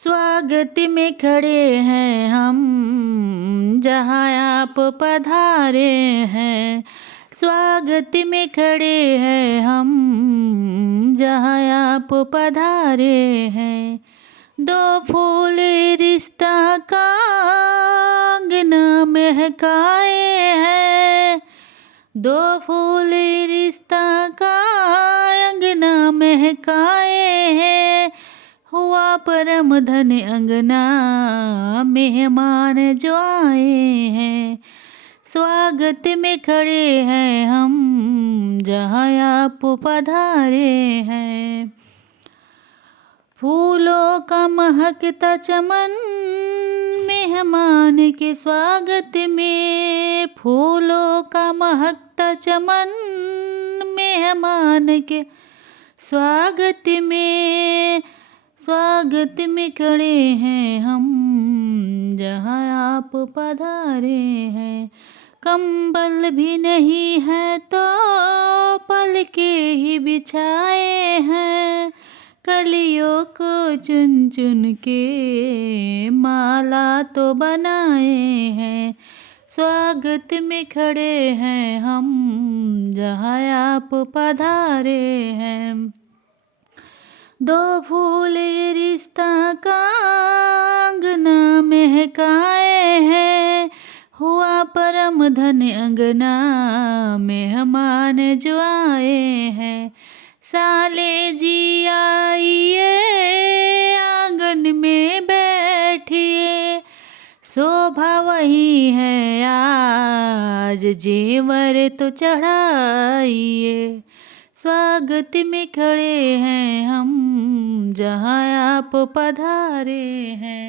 स्वागत में खड़े हैं हम जहाँ आप पधारे हैं। स्वागत में खड़े हैं हम जहाँ आप पधारे हैं। दो फूल रिश्ता का अंगना महकाए हैं। दो फूल रिश्ता का अंगना महकाए हैं। हुआ परम धन अंगना मेहमान जो आए हैं। स्वागत में खड़े हैं हम जहाँ आप पधारे हैं। फूलों का महकता चमन मेहमान के स्वागत में। फूलों का महकता चमन मेहमान के स्वागत में। स्वागत में खड़े हैं हम जहाँ आप पधारे हैं। कंबल भी नहीं है तो पलके ही बिछाए हैं। कलियों को चुन चुन के माला तो बनाए हैं। स्वागत में खड़े हैं हम जहाँ आप पधारे हैं। दो फूल रिश्ता का अंगना महकाए हैं। हुआ परम धन अंगना मेहमान जो आए हैं। साले जी आइए आंगन में बैठिए। शोभा वही है आज जेवर तो चढ़ाइए। स्वागत में खड़े हैं हम जहाँ आप पधारे हैं।